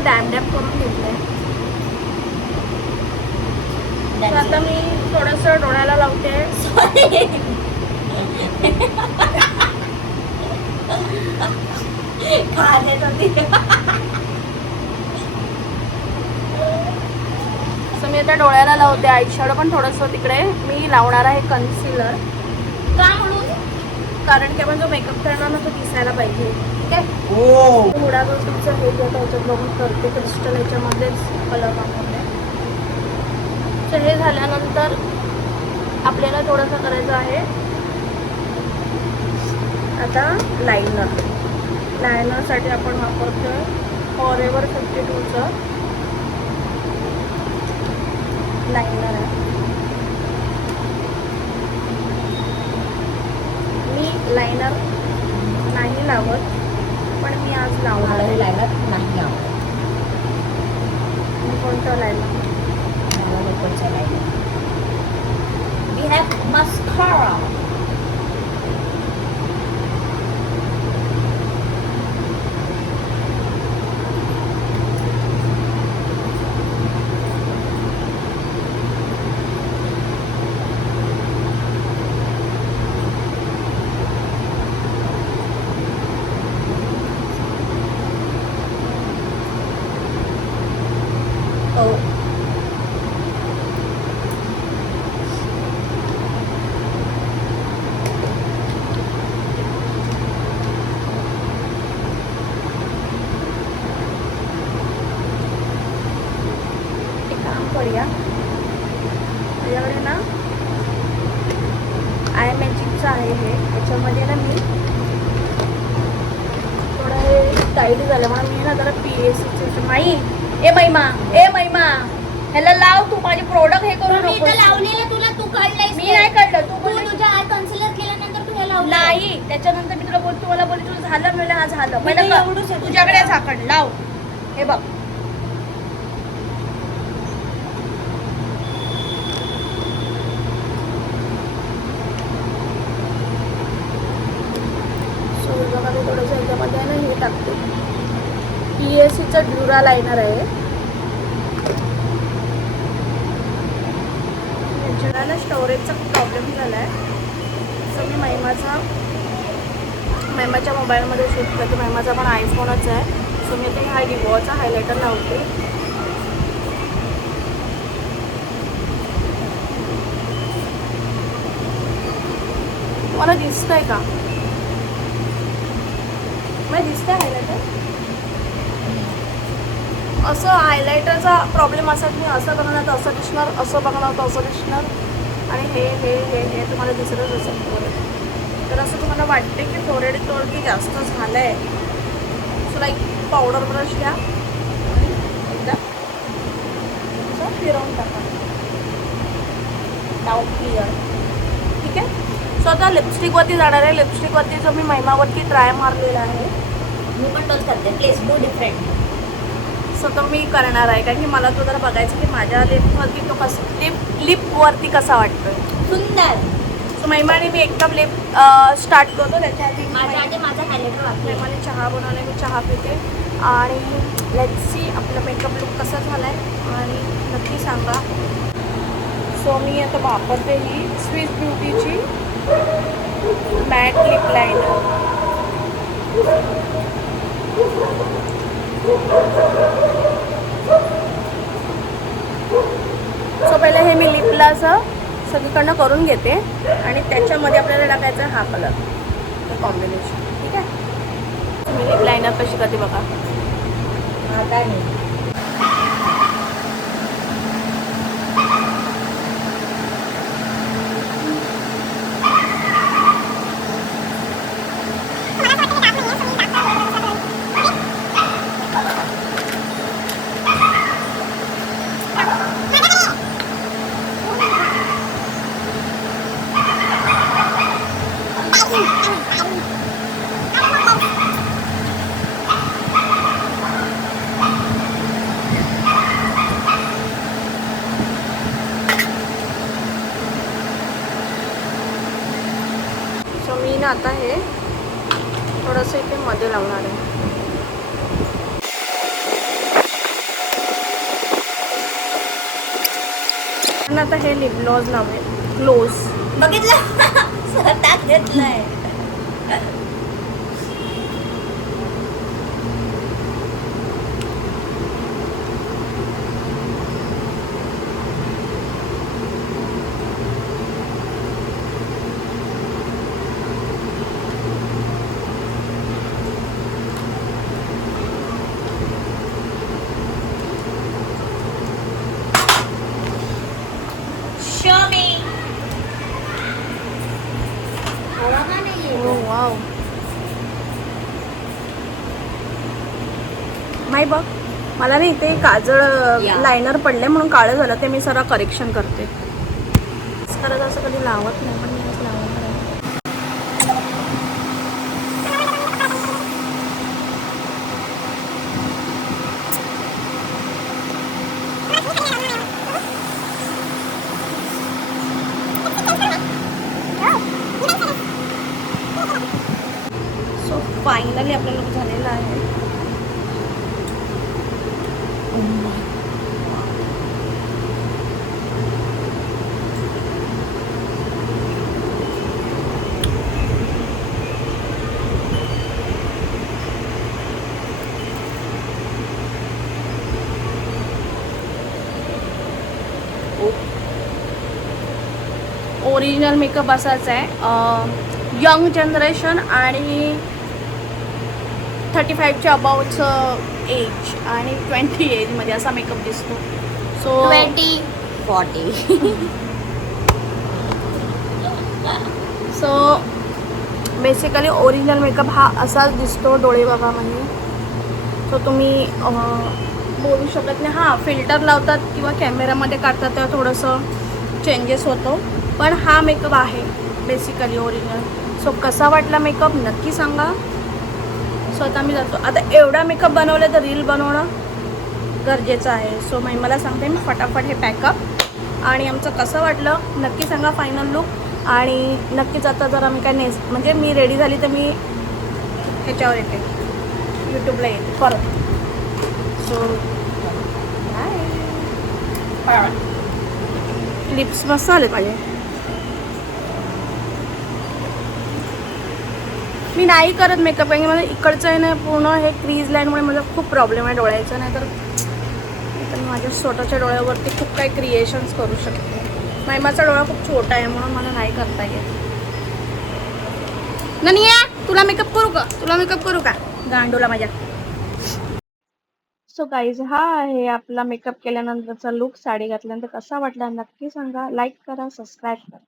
सगळं dam dam करून घेतलंय. आता मी थोडंसं डोळ्याला लावते. मी आता डोळ्याला लावते. आयशॅडो पण थोडंसं तिकडे मी लावणार आहे कन्सिलर. का म्हणून? कारण की आपण जो मेकअप करणार ना तो दिसायला पाहिजे. ठीक आहे. हुडागोटीचं हे जे त्याच्यात बघून करते क्रिस्टल याच्यामध्येच कलर वापरते. तर हे झाल्यानंतर आपल्याला थोडंसं करायचं आहे आता लायनर. लायनरसाठी आपण वापरतोय फॉरेवर 52चं लायनर आहे. मी लायनर नाही लावत पण मी आज लावणार आहे. लायनर नाही आवडत. कोणतं liner? We have mascara. Oh. करूया. माझ्याकडे ना आय मॅजिकचं आहे हे. याच्यामध्ये ना मी थोडं हे टाईट झालं म्हणून मी ना जरा PSCचं महिमा ह्याला लाव. तू माझे प्रोडक्ट हे करू मी नको. तर लावलेलं तुला, तू काढलंयस. मी नाही काढलं. तू तुझ्या आय कन्सिलर केल्यानंतर तू हे लावलं नाही. त्याच्यानंतर मी तुला बोलतो, मला बोलली तुझं झालं. मिळालं हा झालं. मी पहिलं एवढंच आहे. तुझ्याकडे झाकण लाव. हे बघ बघा. मी थोडंसं ह्याच्यामध्ये ना हे टाकते. PSCचं ड्युरा लायनर आहे. याच्याला स्टोरेजचा प्रॉब्लेम झाला आहे. सो मी महिमाच्या मोबाईलमध्ये शूट करते. महिमाचा पण आयफोनच आहे. सो मी आता हा डिवॉचा हायलायटर लावते. मला दिसतंय का? मला दिसतंय हायलायटर. असं हायलायटरचा प्रॉब्लेम असा की असं बघणार तर असं दिसणार, असं बघणार तर असं दिसणार. आणि हे हे हे हे तुम्हाला दिसतच असेल. तर असं तुम्हाला वाटते की फोरहेड थोडी जास्त झालं आहे. सो लाईक पावडर ब्रश घ्या आणि एकदा असं फिरवून टाका. Down clear. ठीक आहे. सो आता लिपस्टिकवरती जाणार आहे. लिपस्टिकवरती जो मी महिमावरती ट्राय मारलेला आहे. मी पण तोच करते. Place do different. सो तो मी करणार आहे कारण की मला तो जरा बघायचं की माझ्या लिपवरती तो कसं लिपवरती कसा वाटतोय. सुंदर. सो महिमाने मी एकदम लिप स्टार्ट करतो. त्याच्या आधी माझ्या हायलायटर वापरते. महिमाने चहा बनवला. मी चहा पिते. आणि लेट्स सी आपला मेकअप लुक कसा झाला आहे आणि नक्की सांगा. सो मी आता वापरते ही स्विस ब्युटीची मॅट लिप लायनर. सो पहिले हे मी लिपला असं सगळीकडनं करून घेते आणि त्याच्यामध्ये आपल्याला टाकायचा हा कलर कॉम्बिनेशन. ठीक आहे. मी लिप लायनर कशी करते बघा. काय नाही. मी ना आता हे थोडंसं इथे मध्ये लावणार आहे. आता हे लिप ग्लॉस लावूया. ग्लोज. बघितलं स्वतः घेतलंय. Show me. हवा का नाहीये? हो वाव. नाही बघ, मला नाही ते काजळ या. लायनर पडले म्हणून काळं झालं, ते मी सरळ करेक्शन करते. खरंच असं कधी लावत नाही, पण मी आज लावणार आहे. सो फायनली आपला लुक झालेला आहे. ओरिजिनल मेकअप असाच आहे. यंग जनरेशन आणि 35च्या अबाउटचं एज आणि 20 एजमध्ये असा मेकअप दिसतो. So 20-40. So basically original makeup हा असाच दिसतो डोळे बघामध्ये. सो तुम्ही बोलू शकत नाही. हां, फिल्टर लावतात किंवा कॅमेरामध्ये काढतात तेव्हा थोडंसं चेंजेस होतो, पण हा मेकअप आहे बेसिकली ओरिजिनल. सो कसा वाटला मेकअप नक्की सांगा. सो आता मी जातो. आता एवढा मेकअप बनवलं तर रील बनवणं गरजेचं आहे. सो मला सांगते मी फटाफट हे पॅकअप आणि आमचं कसं वाटलं नक्की सांगा फायनल लुक. आणि नक्कीच आता जर आम्ही काय म्हणजे मी रेडी झाली तर मी ह्याच्यावर येते, यूट्यूबला येते परत. So bye. लिप्स मस्त आले माझे. मी नाही करत मेकअप कारण मला इकडचं आहे ना पूर्ण हे क्रीज लाईनमुळे मला खूप प्रॉब्लेम आहे डोळ्याचा. नाही तर मी माझ्या स्वतःच्या डोळ्यावरती खूप काही क्रिएशन्स करू शकते. माझा डोळा खूप छोटा आहे म्हणून मला नाही करता येत. ननिया तुला मेकअप करू का गांडूला माझ्या. सो गाईज हा आहे आपला मेकअप केल्यानंतरचा लुक. साडी घातल्यानंतर कसा वाटला नक्की सांगा. लाईक करा, सबस्क्राईब करा.